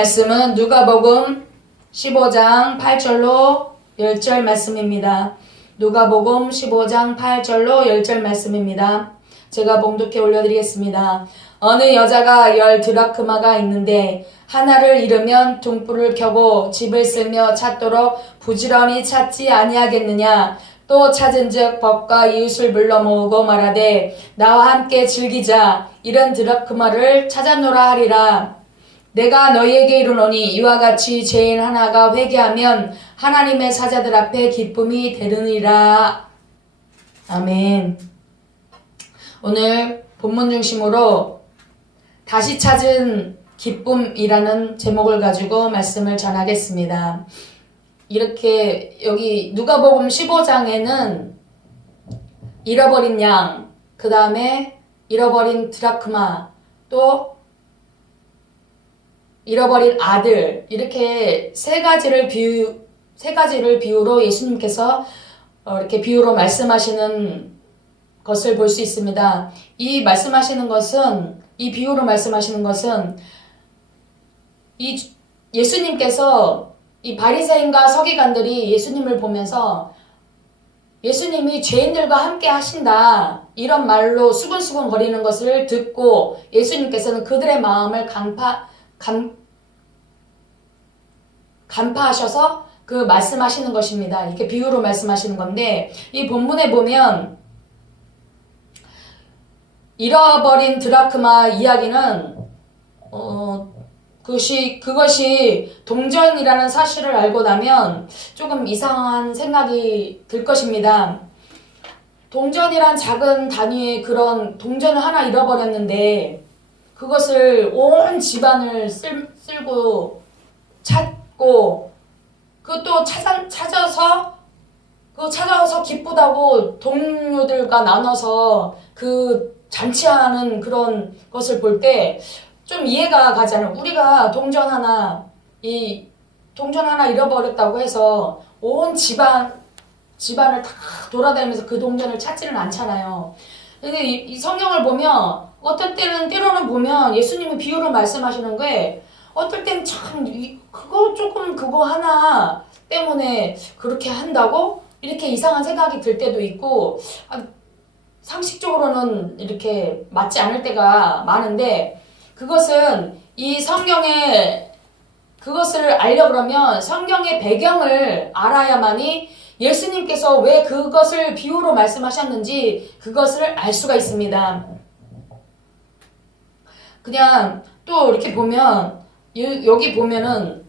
말씀은 누가복음 15장 8절로 10절 말씀입니다. 누가복음 15장 8절로 10절 말씀입니다. 제가 봉독해 올려드리겠습니다. 어느 여자가 10드라크마가 있는데 하나를 잃으면 등불을 켜고 집을 쓸며 찾도록 부지런히 찾지 아니하겠느냐. 또 찾은즉 법과 이웃을 불러 모으고 말하되 나와 함께 즐기자. 이런 드라크마를 찾아노라 하리라. 내가 너희에게 이르노니 이와 같이 죄인 하나가 회개하면 하나님의 사자들 앞에 기쁨이 되느니라. 아멘. 오늘 본문 중심으로 다시 찾은 기쁨이라는 제목을 가지고 말씀을 전하겠습니다. 이렇게 여기 누가복음 15장에는 잃어버린 양, 그 다음에 잃어버린 드라크마, 또 잃어버린 아들, 이렇게 세 가지를 비유로 예수님께서 이렇게 비유로 말씀하시는 것을 볼 수 있습니다. 이 비유로 말씀하시는 것은 예수님께서 이 바리새인과 서기관들이 예수님을 보면서 예수님이 죄인들과 함께 하신다, 이런 말로 수근수근 거리는 것을 듣고 예수님께서는 그들의 마음을 간파하셔서 그 말씀하시는 것입니다. 이렇게 비유로 말씀하시는 건데, 이 본문에 보면 잃어버린 드라크마 이야기는 그것이 동전이라는 사실을 알고 나면 조금 이상한 생각이 들 것입니다. 동전이란 작은 단위의 그런 동전을 하나 잃어버렸는데 그것을 온 집안을 쓸고 찾고 그것도 찾아서 기쁘다고 동료들과 나눠서 그 잔치하는 그런 것을 볼 때 좀 이해가 가지 않아요. 우리가 동전 하나 잃어버렸다고 해서 온 집안을 다 돌아다니면서 그 동전을 찾지는 않잖아요. 근데 이 성경을 보면 어떨 때는 때로는 보면 예수님이 비유로 말씀하시는 게 어떨 때는 참 그거 하나 때문에 그렇게 한다고? 이렇게 이상한 생각이 들 때도 있고 상식적으로는 이렇게 맞지 않을 때가 많은데, 그것은 그것을 알려고 그러면 성경의 배경을 알아야만이 예수님께서 왜 그것을 비유로 말씀하셨는지 그것을 알 수가 있습니다. 그냥 또 이렇게 보면 여기 보면은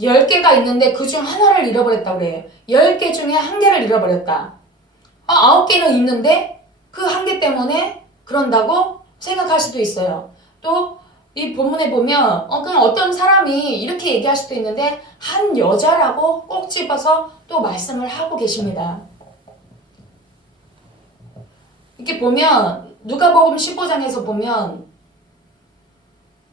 10개가 있는데 그중 하나를 잃어버렸다고 그래요. 10개 중에 1개를 잃어버렸다. 9개는 있는데 그 1개 때문에 그런다고 생각할 수도 있어요. 또 이 본문에 보면 그냥 어떤 사람이 이렇게 얘기할 수도 있는데 한 여자라고 꼭 집어서 또 말씀을 하고 계십니다. 이렇게 보면 누가복음 15장에서 보면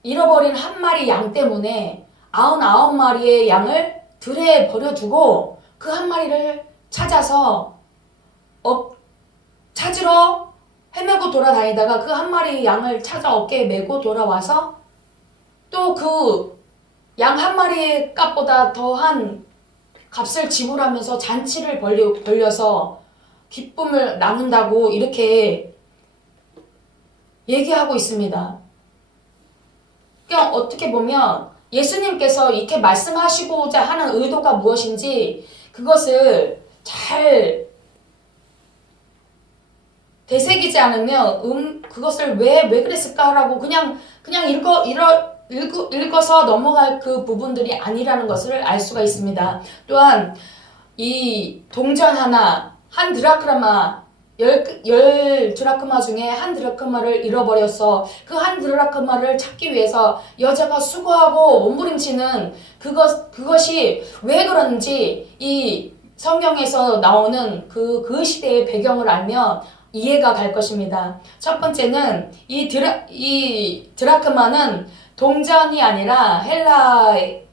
잃어버린 한 마리 양 때문에 99마리의 양을 들에 버려두고 그 한 마리를 찾아서 찾으러 헤매고 돌아다니다가 그 한 마리 양을 찾아 어깨에 메고 돌아와서 또 그 양 한 마리의 값보다 더한 값을 지불하면서 잔치를 벌려서 기쁨을 나눈다고 이렇게 얘기하고 있습니다. 그냥 어떻게 보면 예수님께서 이렇게 말씀하시고자 하는 의도가 무엇인지 그것을 잘 되새기지 않으면 그것을 왜 그랬을까라고 그냥 읽어서 넘어갈 그 부분들이 아니라는 것을 알 수가 있습니다. 또한 이 동전 하나, 한 드라크마, 10드라크마 중에 한 드라크마를 잃어버려서 그 한 드라크마를 찾기 위해서 여자가 수고하고 몸부림치는 그것이 왜 그런지 이 성경에서 나오는 그 시대의 배경을 알면 이해가 갈 것입니다. 첫 번째는 이 드라크마는 동전이 아니라 헬라의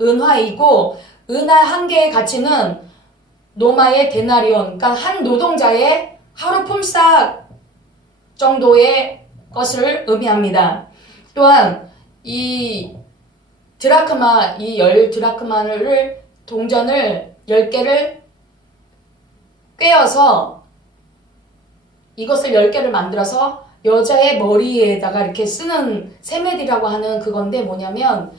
은화이고, 은화 한 개의 가치는 노마의 데나리온, 그러니까 한 노동자의 하루 품삯 정도의 것을 의미합니다. 또한 이 드라크마, 이 10드라크마를 동전을 10개를 꿰어서 이것을 10개를 만들어서 여자의 머리에다가 이렇게 쓰는 세메디라고 하는 그건데 뭐냐면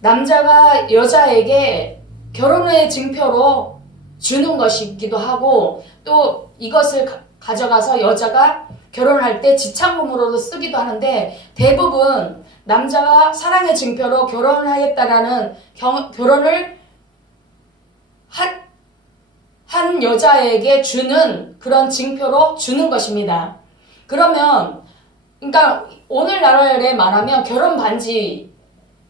남자가 여자에게 결혼의 증표로 주는 것이기도 하고 또 이것을 가져가서 여자가 결혼할 때 지참금으로도 쓰기도 하는데 대부분 남자가 사랑의 증표로 결혼을 하겠다라는 결혼을 한 여자에게 주는 그런 증표로 주는 것입니다. 그러면 그러니까 오늘날에 말하면 결혼 반지,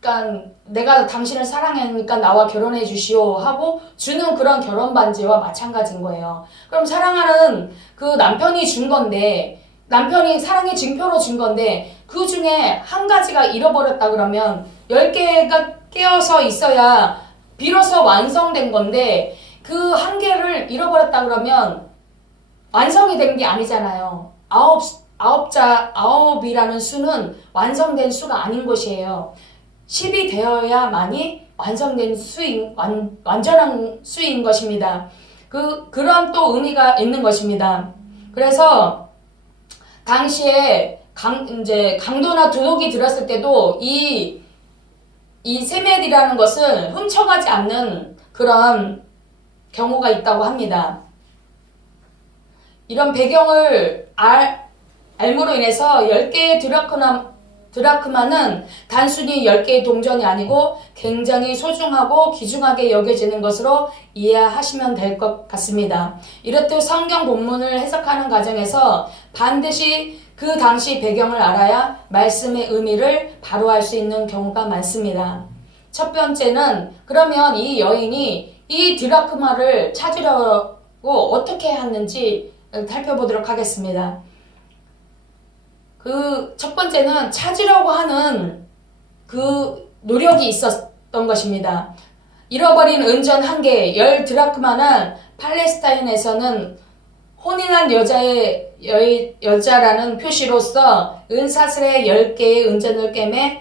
그러니까 내가 당신을 사랑하니까 나와 결혼해 주시오 하고 주는 그런 결혼 반지와 마찬가지인 거예요. 그럼 사랑하는 그 남편이 준 건데, 남편이 사랑의 증표로 준 건데 그 중에 한 가지가 잃어버렸다 그러면 10개가 깨어서 있어야 비로소 완성된 건데 그 한 개를 잃어버렸다 그러면 완성이 된 게 아니잖아요. 아홉이라는 수는 완성된 수가 아닌 것이에요. 10이 되어야만이 완성된 완전한 수인 것입니다. 그런 또 의미가 있는 것입니다. 그래서 당시에 강도나 두둑이 들었을 때도 이 세멜이라는 것을 훔쳐가지 않는 그런 경우가 있다고 합니다. 이런 배경을 알므로 인해서 10개의 드라크마는 단순히 10개의 동전이 아니고 굉장히 소중하고 귀중하게 여겨지는 것으로 이해하시면 될 것 같습니다. 이렇듯 성경 본문을 해석하는 과정에서 반드시 그 당시 배경을 알아야 말씀의 의미를 바로 알 수 있는 경우가 많습니다. 첫 번째는 그러면 이 여인이 이 드라크마를 찾으려고 어떻게 했는지 살펴보도록 하겠습니다. 그 첫 번째는 찾으려고 하는 그 노력이 있었던 것입니다. 잃어버린 은전 1개, 10드라크마는 팔레스타인에서는 혼인한 여자라는 표시로서 은사슬에 10개의 은전을 꿰맨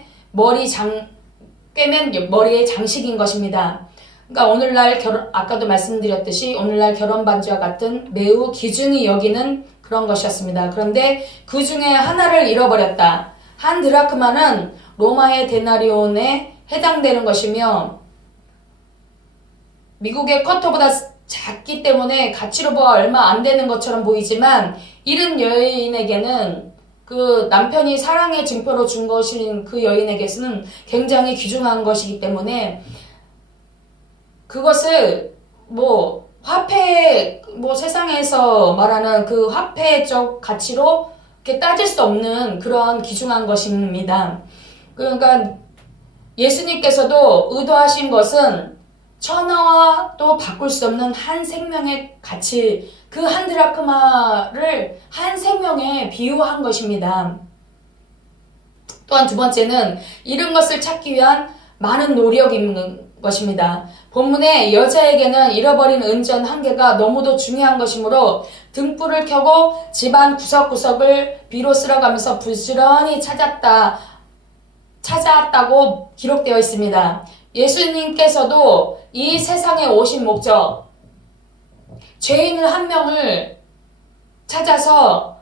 머리의 장식인 것입니다. 그러니까 오늘날 아까도 말씀드렸듯이 오늘날 결혼 반지와 같은 매우 귀중히 여기는 그런 것이었습니다. 그런데 그 중에 하나를 잃어버렸다. 한 드라크마는 로마의 데나리온에 해당되는 것이며 미국의 쿼터보다 작기 때문에 가치로 보아 얼마 안 되는 것처럼 보이지만 잃은 여인에게는 그 남편이 사랑의 증표로 준 것인 그 여인에게서는 굉장히 귀중한 것이기 때문에 그것을 화폐, 세상에서 말하는 그 화폐적 가치로 이렇게 따질 수 없는 그런 귀중한 것입니다. 그러니까 예수님께서도 의도하신 것은 천하와 또 바꿀 수 없는 한 생명의 가치, 그 한 드라크마를 한 생명에 비유한 것입니다. 또한 두 번째는 잃은 것을 찾기 위한 많은 노력이 있는 것입니다. 본문에 여자에게는 잃어버린 은전 1개가 너무도 중요한 것이므로 등불을 켜고 집안 구석구석을 비로 쓸어가면서 부지런히 찾아왔다고 기록되어 있습니다. 예수님께서도 이 세상에 오신 목적, 죄인을 한 명을 찾아서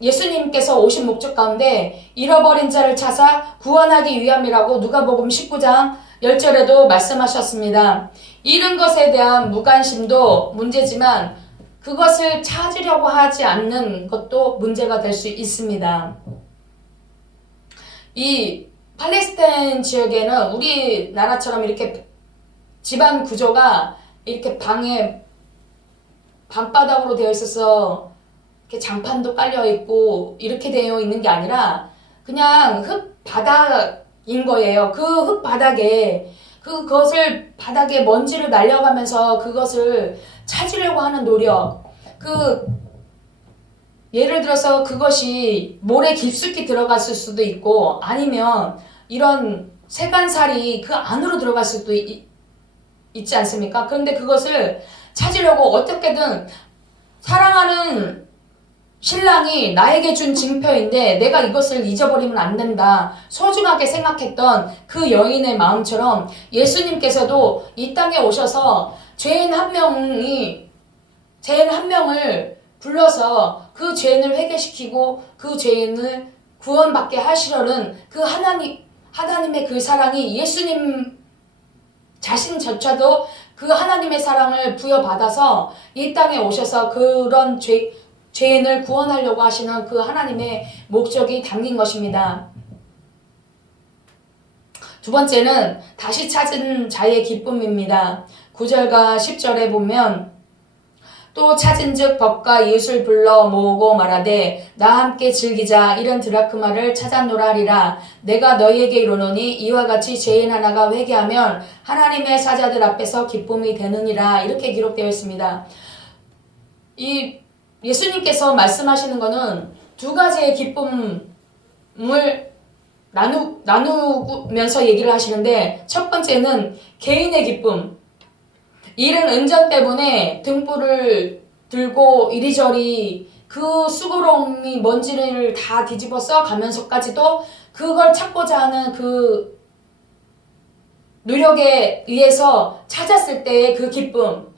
예수님께서 오신 목적 가운데 잃어버린 자를 찾아 구원하기 위함이라고 누가복음 19장 10절에도 말씀하셨습니다. 잃은 것에 대한 무관심도 문제지만 그것을 찾으려고 하지 않는 것도 문제가 될 수 있습니다. 이 팔레스타인 지역에는 우리나라처럼 이렇게 집안 구조가 이렇게 방바닥으로 되어 있어서 이렇게 장판도 깔려 있고 이렇게 되어 있는 게 아니라 그냥 흙바닥인 거예요. 그 흙바닥에 그것을 바닥에 먼지를 날려가면서 그것을 찾으려고 하는 노력. 예를 들어서 그것이 모래 깊숙이 들어갔을 수도 있고 아니면 이런 세간살이 그 안으로 들어갈 수도 있지 않습니까? 그런데 그것을 찾으려고 어떻게든 사랑하는 신랑이 나에게 준 징표인데 내가 이것을 잊어버리면 안 된다. 소중하게 생각했던 그 여인의 마음처럼 예수님께서도 이 땅에 오셔서 죄인 한 명을 불러서 그 죄인을 회개시키고 그 죄인을 구원받게 하시려는 그 하나님의 그 사랑이 예수님 자신조차도 그 하나님의 사랑을 부여받아서 이 땅에 오셔서 그런 죄인을 구원하려고 하시는 그 하나님의 목적이 담긴 것입니다. 두 번째는 다시 찾은 자의 기쁨입니다. 9절과 10절에 보면 또 찾은즉 법과 이웃을 불러 모으고 말하되 나 함께 즐기자 이런 드라크마를 찾았노라 하리라. 내가 너희에게 이르노니 이와 같이 죄인 하나가 회개하면 하나님의 사자들 앞에서 기쁨이 되느니라. 이렇게 기록되어 있습니다. 이 예수님께서 말씀하시는 것은 두 가지의 기쁨을 나누면서 얘기를 하시는데, 첫 번째는 개인의 기쁨. 일은 은전 때문에 등불을 들고 이리저리 그 수고로움이 먼지를 다 뒤집어 써가면서까지도 그걸 찾고자 하는 그 노력에 의해서 찾았을 때의 그 기쁨.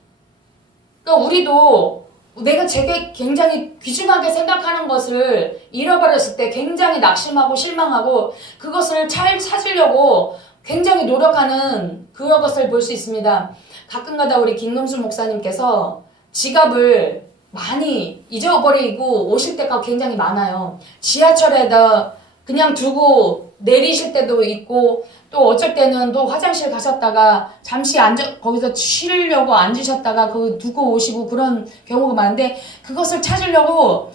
그러니까 우리도 내가 제게 굉장히 귀중하게 생각하는 것을 잃어버렸을 때 굉장히 낙심하고 실망하고 그것을 찾으려고 굉장히 노력하는 그런 것을 볼 수 있습니다. 가끔가다 우리 김금수 목사님께서 지갑을 많이 잊어버리고 오실 때가 굉장히 많아요. 지하철에다 그냥 두고 내리실 때도 있고, 또 어쩔 때는 또 화장실 가셨다가 잠시 거기서 쉬려고 앉으셨다가 그 두고 오시고 그런 경우가 많은데, 그것을 찾으려고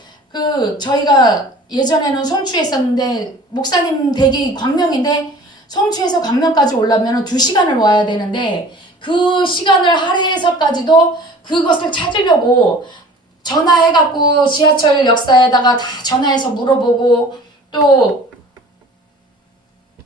저희가 예전에는 송추에 있었는데 목사님 댁이 광명인데 송추에서 광명까지 오려면 2시간을 와야 되는데 그 시간을 할애해서까지도 그것을 찾으려고 전화해갖고 지하철 역사에다가 다 전화해서 물어보고, 또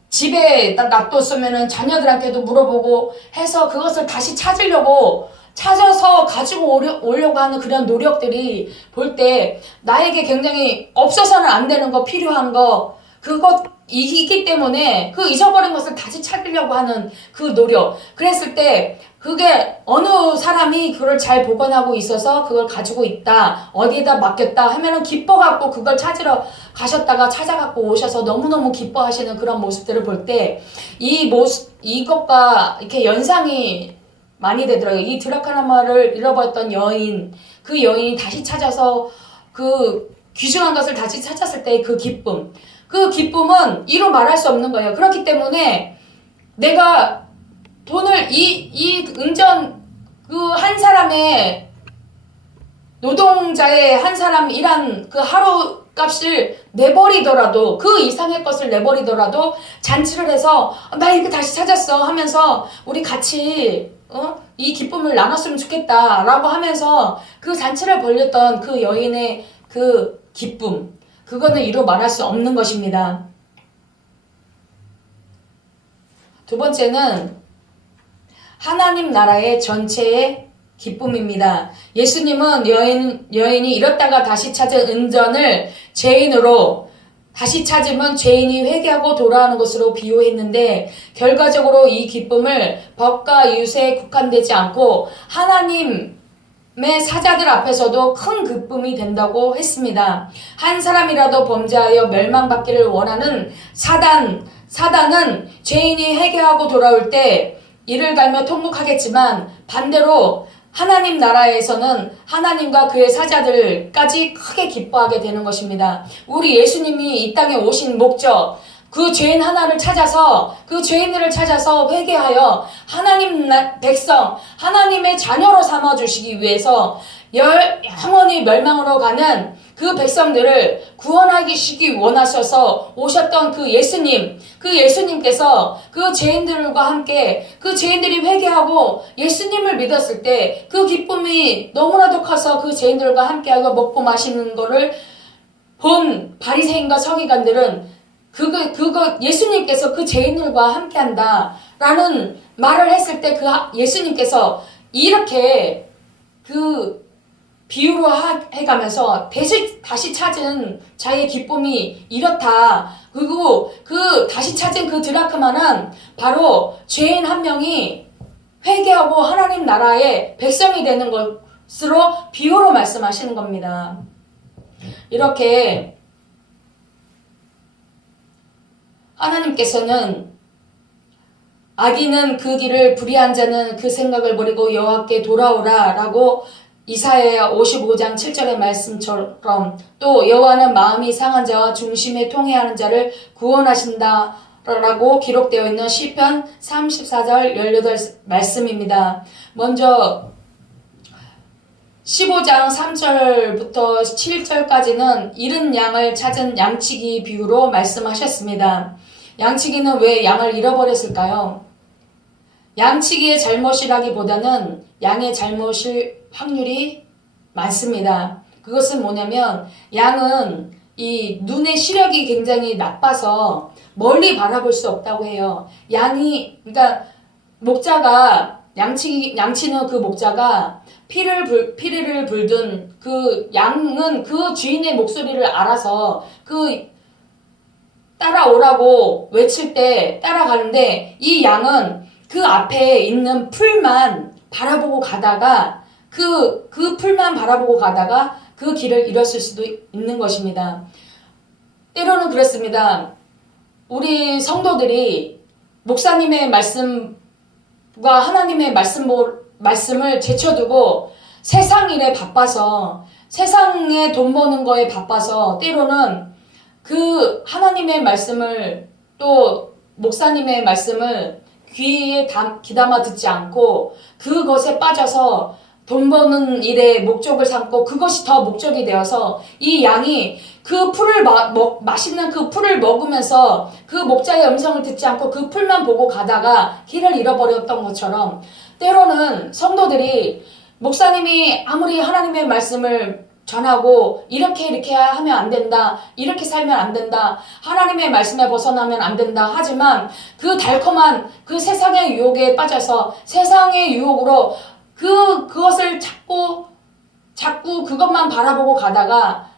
집에 놔뒀으면 자녀들한테도 물어보고 해서 그것을 다시 찾아서 가지고 오려고 하는 그런 노력들이 볼 때 나에게 굉장히 없어서는 안 되는 거, 필요한 거, 그것이기 때문에 그 잊어버린 것을 다시 찾으려고 하는 그 노력. 그랬을 때 그게 어느 사람이 그걸 잘 보관하고 있어서 그걸 가지고 있다, 어디에다 맡겼다 하면은 기뻐갖고 그걸 찾으러 가셨다가 찾아갖고 오셔서 너무너무 기뻐하시는 그런 모습들을 볼 때 이것과 이렇게 연상이 많이 되더라고요. 이 드라크마를 잃어버렸던 여인, 그 여인이 다시 찾아서 그 귀중한 것을 다시 찾았을 때의 그 기쁨. 그 기쁨은 이로 말할 수 없는 거예요. 그렇기 때문에 내가 돈을 이 은전 그 한 사람의 노동자의 한 사람 일한 그 하루 값을 내버리더라도, 그 이상의 것을 내버리더라도 잔치를 해서 나 이렇게 다시 찾았어 하면서 우리 같이 이 기쁨을 나눴으면 좋겠다 라고 하면서 그 잔치를 벌였던 그 여인의 그 기쁨, 그거는 이루 말할 수 없는 것입니다. 두 번째는 하나님 나라의 전체의 기쁨입니다. 예수님은 여인이 잃었다가 다시 찾은 은전을 죄인으로 다시 찾으면 죄인이 회개하고 돌아오는 것으로 비유했는데, 결과적으로 이 기쁨을 법과 이웃에 국한되지 않고 하나님의 사자들 앞에서도 큰 기쁨이 된다고 했습니다. 한 사람이라도 범죄하여 멸망받기를 원하는 사단은 죄인이 회개하고 돌아올 때 이를 갈며 통곡하겠지만, 반대로 하나님 나라에서는 하나님과 그의 사자들까지 크게 기뻐하게 되는 것입니다. 우리 예수님이 이 땅에 오신 목적, 그 죄인 하나를 찾아서, 그 죄인들을 찾아서 회개하여 하나님 백성, 하나님의 자녀로 삼아주시기 위해서 영원히 멸망으로 가는 그 백성들을 구원하시기 원하셔서 오셨던 그 예수님께서 그 죄인들과 함께, 그 죄인들이 회개하고 예수님을 믿었을 때 그 기쁨이 너무나도 커서 그 죄인들과 함께하고 먹고 마시는 거를 본 바리새인과 서기관들은 그거 예수님께서 그 죄인들과 함께한다 라는 말을 했을 때 그 예수님께서 이렇게 그 비유로 해가면서 다시 찾은 자의 기쁨이 이렇다. 그리고 그 다시 찾은 그 드라크마는 바로 죄인 한 명이 회개하고 하나님 나라의 백성이 되는 것으로 비유로 말씀하시는 겁니다. 이렇게 하나님께서는 악인은 그 길을 불의한 자는 그 생각을 버리고 여호와께 돌아오라 라고 이사야 55장 7절의 말씀처럼 또 여호와는 마음이 상한 자와 중심에 통회하는 자를 구원하신다 라고 기록되어 있는 시편 34절 18 말씀입니다. 먼저 15장 3절부터 7절까지는 잃은 양을 찾은 양치기 비유로 말씀하셨습니다. 양치기는 왜 양을 잃어버렸을까요? 양치기의 잘못이라기보다는 양의 잘못일 확률이 많습니다. 그것은 뭐냐면 양은 이 눈의 시력이 굉장히 나빠서 멀리 바라볼 수 없다고 해요. 그러니까 목자가 양치는 그 목자가 피리를 불든 그 양은 그 주인의 목소리를 알아서 그 따라오라고 외칠 때 따라가는데 이 양은 그 앞에 있는 풀만 바라보고 가다가 그 풀만 바라보고 가다가 그 길을 잃었을 수도 있는 것입니다. 때로는 그렇습니다. 우리 성도들이 목사님의 말씀과 하나님의 말씀을 제쳐두고 세상 일에 바빠서 세상에 돈 버는 거에 바빠서 때로는 그 하나님의 말씀을 또 목사님의 말씀을 귀에 귀담아 듣지 않고 그것에 빠져서 돈 버는 일에 목적을 삼고 그것이 더 목적이 되어서 이 양이 그 풀을 맛있는 그 풀을 먹으면서 그 목자의 음성을 듣지 않고 그 풀만 보고 가다가 길을 잃어버렸던 것처럼 때로는 성도들이 목사님이 아무리 하나님의 말씀을 전하고 이렇게 하면 안 된다, 이렇게 살면 안 된다, 하나님의 말씀에 벗어나면 안 된다 하지만 그 달콤한 그 세상의 유혹에 빠져서 세상의 유혹으로 그것을 자꾸 그것만 바라보고 가다가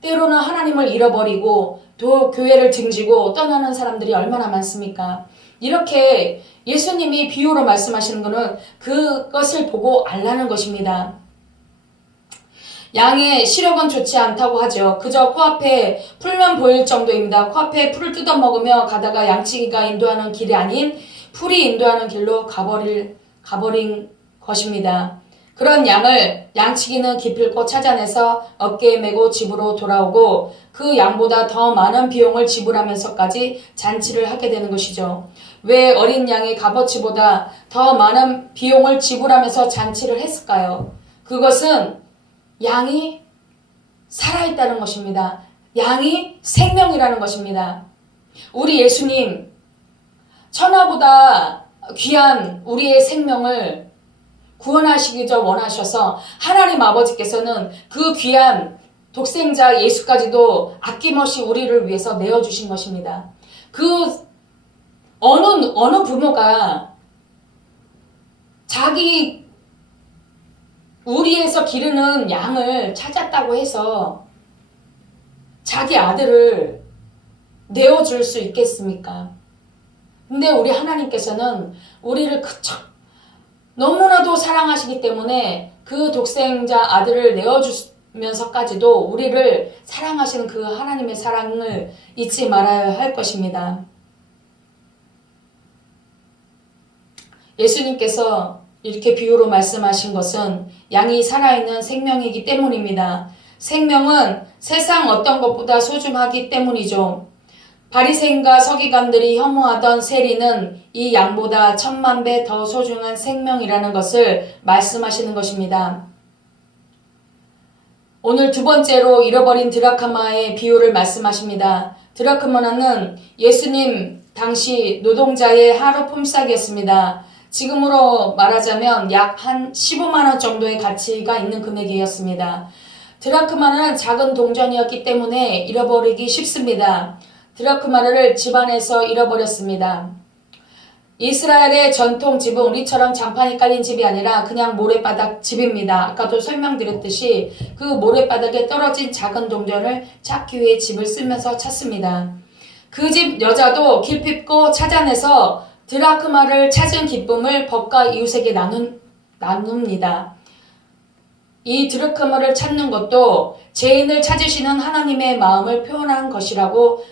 때로는 하나님을 잃어버리고 또 교회를 등지고 떠나는 사람들이 얼마나 많습니까? 이렇게 예수님이 비유로 말씀하시는 것은 그것을 보고 알라는 것입니다. 양의 시력은 좋지 않다고 하죠. 그저 코앞에 풀만 보일 정도입니다. 코앞에 풀을 뜯어먹으며 가다가 양치기가 인도하는 길이 아닌 풀이 인도하는 길로 가버린 것입니다. 그런 양을 양치기는 기필코 찾아내서 어깨에 메고 집으로 돌아오고 그 양보다 더 많은 비용을 지불하면서까지 잔치를 하게 되는 것이죠. 왜 어린 양이 값어치보다 더 많은 비용을 지불하면서 잔치를 했을까요? 그것은 양이 살아있다는 것입니다. 양이 생명이라는 것입니다. 우리 예수님 천하보다 귀한 우리의 생명을 구원하시기를 원하셔서 하나님 아버지께서는 그 귀한 독생자 예수까지도 아낌없이 우리를 위해서 내어주신 것입니다. 그 어느 부모가 자기 우리에서 기르는 양을 찾았다고 해서 자기 아들을 내어줄 수 있겠습니까? 근데 우리 하나님께서는 우리를 너무나도 사랑하시기 때문에 그 독생자 아들을 내어주면서까지도 우리를 사랑하시는 그 하나님의 사랑을 잊지 말아야 할 것입니다. 예수님께서 이렇게 비유로 말씀하신 것은 양이 살아있는 생명이기 때문입니다. 생명은 세상 어떤 것보다 소중하기 때문이죠. 바리새인과 서기관들이 혐오하던 세리는 이 양보다 10,000배 더 소중한 생명이라는 것을 말씀하시는 것입니다. 오늘 두 번째로 잃어버린 드라크마의 비유를 말씀하십니다. 드라크마는 예수님 당시 노동자의 하루 품삯이었습니다. 지금으로 말하자면 약 한 15만 원 정도의 가치가 있는 금액이었습니다. 드라크마는 작은 동전이었기 때문에 잃어버리기 쉽습니다. 드라크마를 집안에서 잃어버렸습니다. 이스라엘의 전통 집은 우리처럼 장판이 깔린 집이 아니라 그냥 모래바닥 집입니다. 아까도 설명드렸듯이 그 모래바닥에 떨어진 작은 동전을 찾기 위해 집을 쓰면서 찾습니다. 그 집 여자도 기필코 찾아내서 드라크마를 찾은 기쁨을 벗과 이웃에게 나눕니다. 이 드라크마를 찾는 것도 죄인을 찾으시는 하나님의 마음을 표현한 것이라고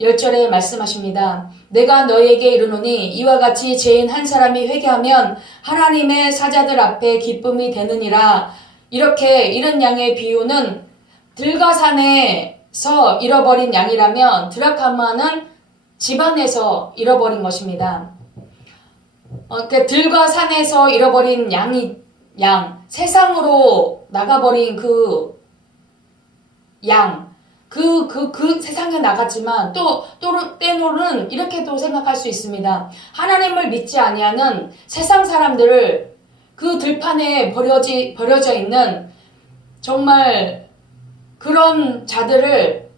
10절에 말씀하십니다. 내가 너희에게 이르노니 이와 같이 죄인 한 사람이 회개하면 하나님의 사자들 앞에 기쁨이 되느니라. 이렇게 이런 양의 비유는 들과 산에서 잃어버린 양이라면 드라크마는 집안에서 잃어버린 것입니다. 그러니까 들과 산에서 잃어버린 세상으로 나가버린 그 양, 그 세상에 나갔지만 때로는 이렇게도 생각할 수 있습니다. 하나님을 믿지 아니하는 세상 사람들을 그 들판에 버려져 있는 정말 그런 자들을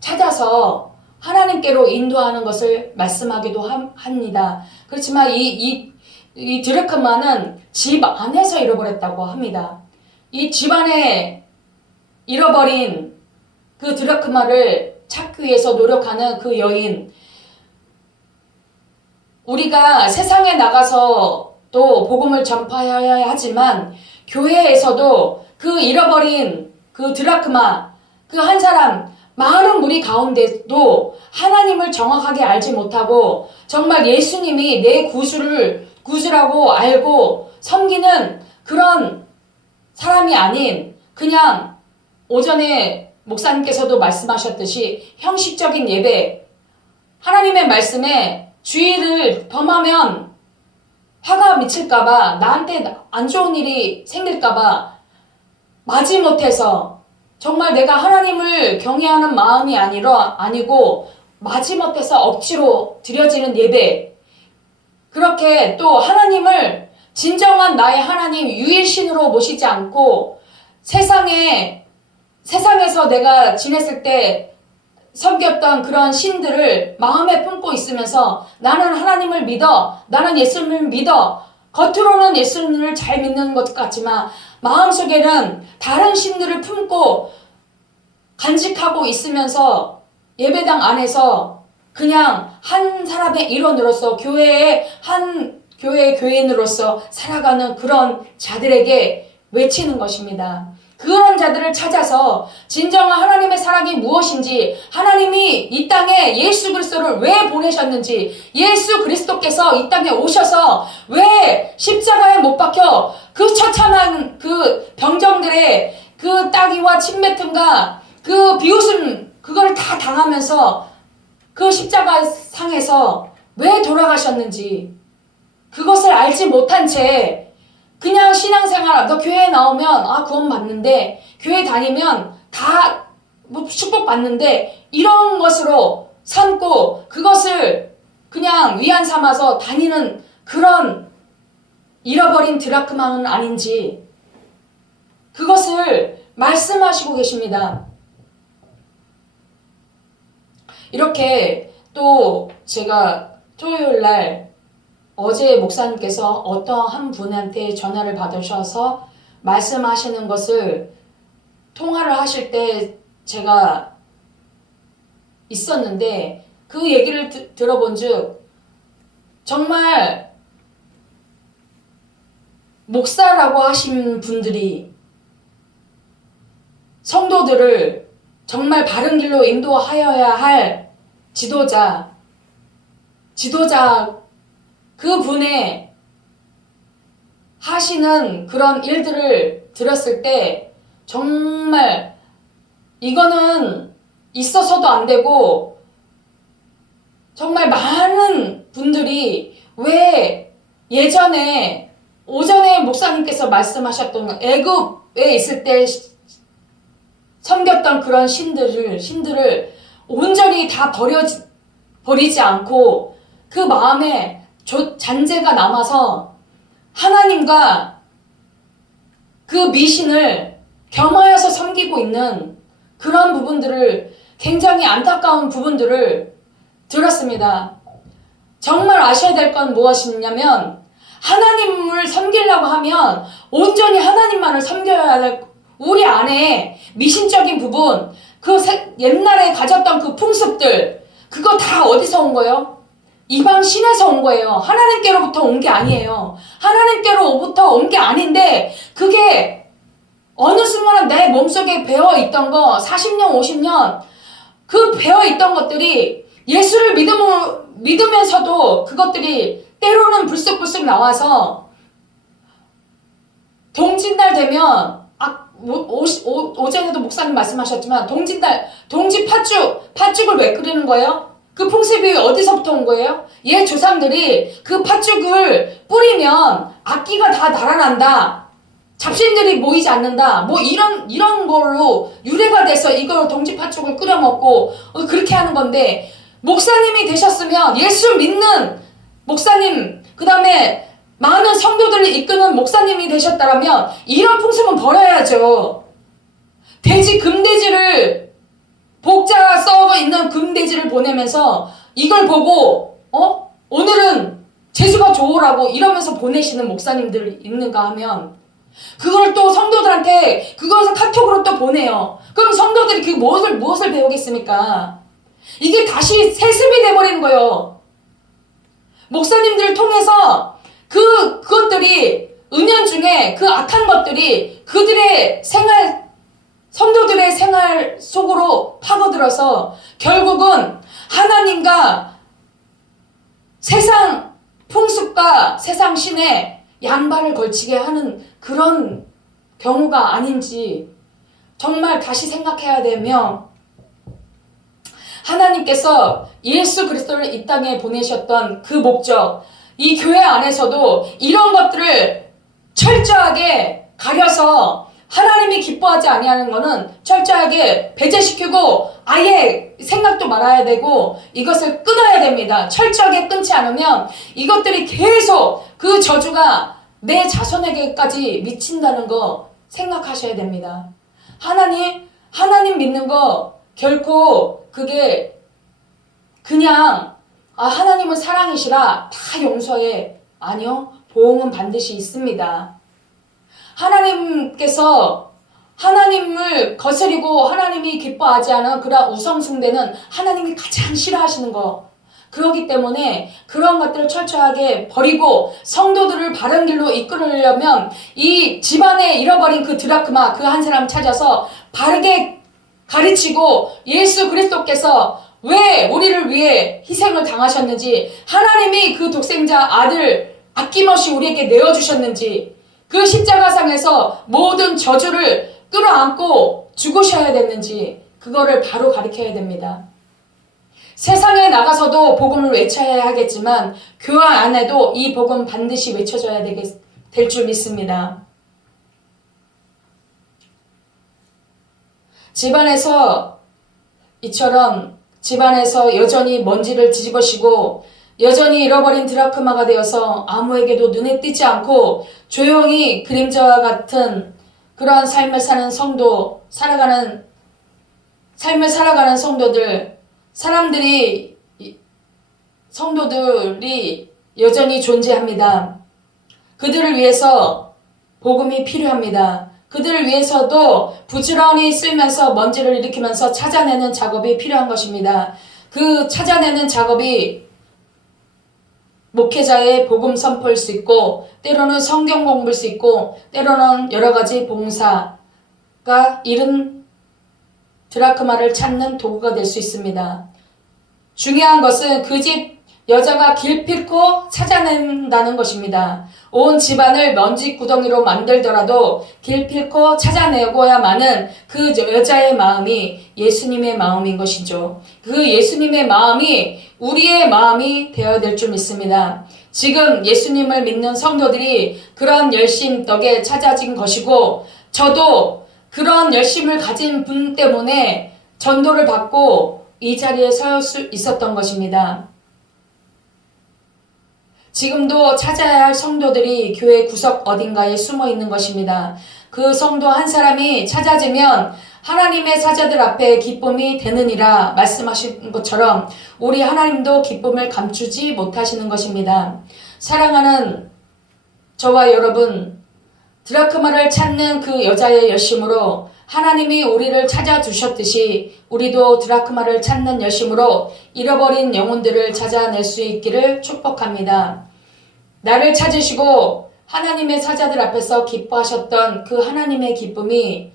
찾아서 하나님께로 인도하는 것을 말씀하기도 합니다. 그렇지만 이 드라크마는 집 안에서 잃어버렸다고 합니다. 이 집 안에 잃어버린 그 드라크마를 찾기 위해서 노력하는 그 여인, 우리가 세상에 나가서 또 복음을 전파해야 하지만 교회에서도 그 잃어버린 그 드라크마, 그 한 사람, 많은 무리 가운데도 하나님을 정확하게 알지 못하고 정말 예수님이 내 구주라고 알고 섬기는 그런 사람이 아닌 그냥 오전에 목사님께서도 말씀하셨듯이 형식적인 예배, 하나님의 말씀에 주의를 범하면 화가 미칠까봐, 나한테 안 좋은 일이 생길까봐 마지못해서 정말 내가 하나님을 경외하는 마음이 아니고 마지못해서 억지로 드려지는 예배, 그렇게 또 하나님을 진정한 나의 하나님 유일신으로 모시지 않고 세상에서 내가 지냈을 때 섬겼던 그런 신들을 마음에 품고 있으면서 나는 하나님을 믿어, 나는 예수님을 믿어, 겉으로는 예수님을 잘 믿는 것 같지만 마음속에는 다른 신들을 품고 간직하고 있으면서 예배당 안에서 그냥 한 사람의 일원으로서 교회의 교인으로서 살아가는 그런 자들에게 외치는 것입니다. 그런 자들을 찾아서 진정한 하나님의 사랑이 무엇인지, 하나님이 이 땅에 예수 그리스도를 왜 보내셨는지, 예수 그리스도께서 이 땅에 오셔서 왜 십자가에 못 박혀 그 처참한 그 병정들의 그 따귀와 침뱉음과 그 비웃음, 그걸 다 당하면서 그 십자가 상에서 왜 돌아가셨는지, 그것을 알지 못한 채 그냥 신앙생활, 너 교회에 나오면 구원 받는데, 교회 다니면 다 축복 받는데, 이런 것으로 삼고 그것을 그냥 위안 삼아서 다니는 그런 잃어버린 드라크마는 아닌지, 그것을 말씀하시고 계십니다. 이렇게 또 제가 토요일날 어제 목사님께서 어떤 한 분한테 전화를 받으셔서 말씀하시는 것을 통화를 하실 때 제가 있었는데, 그 얘기를 들어본 즉 정말 목사라고 하신 분들이 성도들을 정말 바른 길로 인도하여야 할 지도자 그분의 하시는 그런 일들을 들었을 때 정말 이거는 있어서도 안 되고, 정말 많은 분들이 왜 예전에 오전에 목사님께서 말씀하셨던 애굽에 있을 때 섬겼던 그런 신들을 온전히 다 버리지 않고 그 마음에 잔재가 남아서 하나님과 그 미신을 겸하여서 섬기고 있는 그런 부분들을, 굉장히 안타까운 부분들을 들었습니다. 정말 아셔야 될 건 무엇이냐면 하나님을 섬기려고 하면 온전히 하나님만을 섬겨야 될, 우리 안에 미신적인 부분, 그 옛날에 가졌던 그 풍습들, 그거 다 어디서 온 거예요? 이방 신에서 온 거예요. 하나님께로부터 온 게 아니에요. 하나님께로부터 온 게 아닌데 그게 어느 순간은 내 몸속에 배어있던 거 40년 50년 그 배어있던 것들이 예수를 믿으면서도 그것들이 때로는 불쑥불쑥 나와서 동짓날 되면 오전에도 목사님 말씀하셨지만 동짓 팥죽을 왜 끓이는 거예요? 그 풍습이 어디서부터 온 거예요? 옛 조상들이 그 팥죽을 뿌리면 악기가 다 달아난다. 잡신들이 모이지 않는다. 뭐 이런 걸로 유래가 돼서 이걸 동짓 팥죽을 끓여 먹고 그렇게 하는 건데 목사님이 되셨으면 예수 믿는 목사님, 그 다음에 많은 성도들을 이끄는 목사님이 되셨다면 이런 풍습은 버려야죠. 금돼지를 복자 써 있는 금돼지를 보내면서 이걸 보고 오늘은 재수가 좋으라고 이러면서 보내시는 목사님들 있는가 하면 그걸 또 성도들한테 그것을 카톡으로 또 보내요. 그럼 성도들이 그 무엇을 배우겠습니까? 이게 다시 세습이 돼버리는 거예요. 목사님들을 통해서 그것들이 은연중에 그 악한 것들이 그들의 성도들의 생활 속으로 파고들어서 결국은 하나님과 세상 풍습과 세상 신에 양발을 걸치게 하는 그런 경우가 아닌지 정말 다시 생각해야 되며 하나님께서 예수 그리스도를 이 땅에 보내셨던 그 목적, 이 교회 안에서도 이런 것들을 철저하게 가려서 하나님이 기뻐하지 아니하는 것은 철저하게 배제시키고 아예 생각도 말아야 되고 이것을 끊어야 됩니다. 철저하게 끊지 않으면 이것들이 계속 그 저주가 내 자손에게까지 미친다는 거 생각하셔야 됩니다. 하나님 믿는 거 결코 그게 그냥 하나님은 사랑이시라 다 용서해. 아니요. 보응은 반드시 있습니다. 하나님께서 하나님을 거스리고 하나님이 기뻐하지 않은 그런 우상숭배는 하나님이 가장 싫어하시는 거. 그렇기 때문에 그런 것들을 철저하게 버리고 성도들을 바른 길로 이끌으려면 이 집안에 잃어버린 그 드라크마 그 한 사람 찾아서 바르게 가르치고 예수 그리스도께서 왜 우리를 위해 희생을 당하셨는지 하나님이 그 독생자 아들 아낌없이 우리에게 내어주셨는지 그 십자가상에서 모든 저주를 끌어안고 죽으셔야 됐는지 그거를 바로 가르쳐야 됩니다. 세상에 나가서도 복음을 외쳐야 하겠지만 교회 안에도 이 복음 반드시 외쳐져야 될 줄 믿습니다. 집안에서 여전히 먼지를 뒤집어쓰고 여전히 잃어버린 드라크마가 되어서 아무에게도 눈에 띄지 않고 조용히 그림자와 같은 그러한 삶을 사는 삶을 살아가는 성도들이 여전히 존재합니다. 그들을 위해서 복음이 필요합니다. 그들을 위해서도 부지런히 쓸면서 먼지를 일으키면서 찾아내는 작업이 필요한 것입니다. 그 찾아내는 작업이 목회자의 복음 선포일 수 있고 때로는 성경 공부일 수 있고 때로는 여러 가지 봉사가 잃은 드라크마를 찾는 도구가 될 수 있습니다. 중요한 것은 그 집 여자가 기필코 찾아낸다는 것입니다. 온 집안을 먼지 구덩이로 만들더라도 기필코 찾아내고야만은 그 여자의 마음이 예수님의 마음인 것이죠. 그 예수님의 마음이 우리의 마음이 되어야 될 줄 믿습니다. 지금 예수님을 믿는 성도들이 그런 열심 덕에 찾아진 것이고 저도 그런 열심을 가진 분 때문에 전도를 받고 이 자리에 설 수 있었던 것입니다. 지금도 찾아야 할 성도들이 교회 구석 어딘가에 숨어 있는 것입니다. 그 성도 한 사람이 찾아지면 하나님의 사자들 앞에 기쁨이 되느니라 말씀하신 것처럼 우리 하나님도 기쁨을 감추지 못하시는 것입니다. 사랑하는 저와 여러분, 드라크마를 찾는 그 여자의 열심으로 하나님이 우리를 찾아두셨듯이 우리도 드라크마를 찾는 열심으로 잃어버린 영혼들을 찾아낼 수 있기를 축복합니다. 나를 찾으시고 하나님의 사자들 앞에서 기뻐하셨던 그 하나님의 기쁨이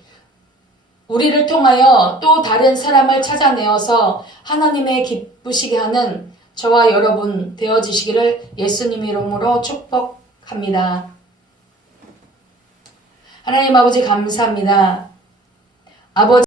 우리를 통하여 또 다른 사람을 찾아내어서 하나님의 기쁘시게 하는 저와 여러분 되어지시기를 예수님 이름으로 축복합니다. 하나님 아버지 감사합니다. 아버지